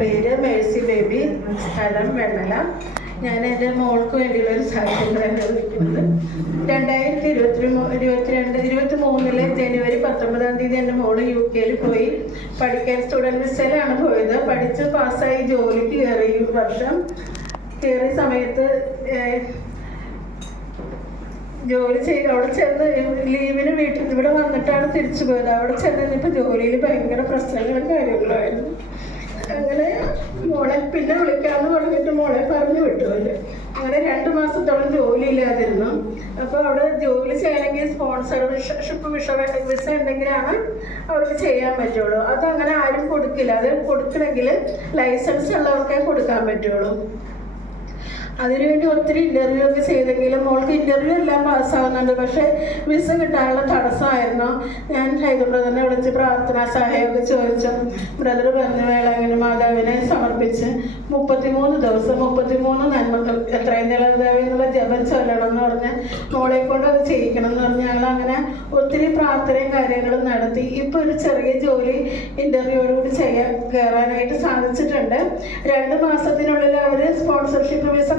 പേര് Mercy baby. സ്ഥലം വെണ്ണല ഞാൻ എന്റെ മോൾക്ക് വേണ്ടിയുള്ള ഒരു സാഹചര്യങ്ങളാണ് വിളിക്കുന്നത് രണ്ടായിരത്തി ഇരുപത്തി ഇരുപത്തിരണ്ട് ഇരുപത്തി മൂന്നിൽ ജനുവരി പത്തൊമ്പതാം തീയതി എന്റെ മോൾ യു കെയിൽ പോയി. പഠിക്കാൻ സ്റ്റുഡന്റ് വിസയിലാണ് പോയത്. പഠിച്ച് പാസ്സായി ജോലിക്ക് കയറി വർഷം. കയറിയ സമയത്ത് ജോലി ചെയ്ത് അവിടെ ചെന്ന് ലീവിന് വീട്ടിൽ ഇവിടെ വന്നിട്ടാണ് തിരിച്ചു പോയത്. അവിടെ ചെന്നിപ്പോൾ ജോലിയിൽ ഭയങ്കര പ്രശ്നങ്ങളും കാര്യങ്ങളുമായിരുന്നു അങ്ങനെ മോളെ പിന്നെ വിളിക്കാന്ന് പറഞ്ഞിട്ട് മോളെ പറഞ്ഞു വിട്ടു അവർ. അങ്ങനെ രണ്ട് മാസത്തോളം ജോലി ഇല്ലാതിരുന്നു അപ്പോൾ അവിടെ ജോലി ചെയ്യണമെങ്കിൽ സ്പോൺസർ സ്പോൺസർഷിപ്പ് വിഷ വിസ ഉണ്ടെങ്കിലാണ് അവർക്ക് ചെയ്യാൻ പറ്റുള്ളൂ. അതങ്ങനെ ആരും കൊടുക്കില്ല. അത് കൊടുക്കണമെങ്കിൽ ലൈസൻസ് ഉള്ളവർക്കേ കൊടുക്കാൻ പറ്റുള്ളൂ. അതിനുവേണ്ടി ഒത്തിരി ഇന്റർവ്യൂ ഒക്കെ ചെയ്തെങ്കിലും മോൾക്ക് ഇന്റർവ്യൂ എല്ലാം പാസ്സാകുന്നുണ്ട് പക്ഷെ വിസ കിട്ടാനുള്ള തടസ്സമായിരുന്നു. ഞാൻ ഹൈദർ ബ്രദറിനെ വിളിച്ച് പ്രാർത്ഥനാ സഹായമൊക്കെ ചോദിച്ചു. ബ്രദർ പറഞ്ഞു വേളാങ്ങനെ മാതാവിനെ സമർപ്പിച്ച് മുപ്പത്തിമൂന്ന് ദിവസം മുപ്പത്തിമൂന്ന് നന്മകൾ എത്രയും നിലനിൽക്കാവേ എന്നുള്ള ജപം ചൊല്ലണം എന്ന് പറഞ്ഞ് മോളെ കൊണ്ട് അത് ചെയ്യിക്കണം എന്ന് പറഞ്ഞ് ഞങ്ങൾ അങ്ങനെ ഒത്തിരി പ്രാർത്ഥനയും കാര്യങ്ങളും നടത്തി. ഇപ്പോൾ ഒരു ചെറിയ ജോലി ഇന്റർവ്യൂയോടുകൂടി ചെയ്യാൻ കയറാനായിട്ട് സാധിച്ചിട്ടുണ്ട്. രണ്ട് മാസത്തിനുള്ളിൽ അവർ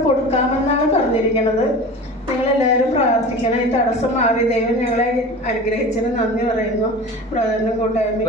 കൊടുക്കാമെന്നാണ് പറഞ്ഞിരിക്കുന്നത്. നിങ്ങളെല്ലാവരും പ്രാർത്ഥിക്കണം. ഈ തടസ്സം മാറി. ദൈവം ഞങ്ങളെ അനുഗ്രഹിച്ചതിന് നന്ദി പറയുന്നു. പ്രധാനം. കൂട്ടായ്മ.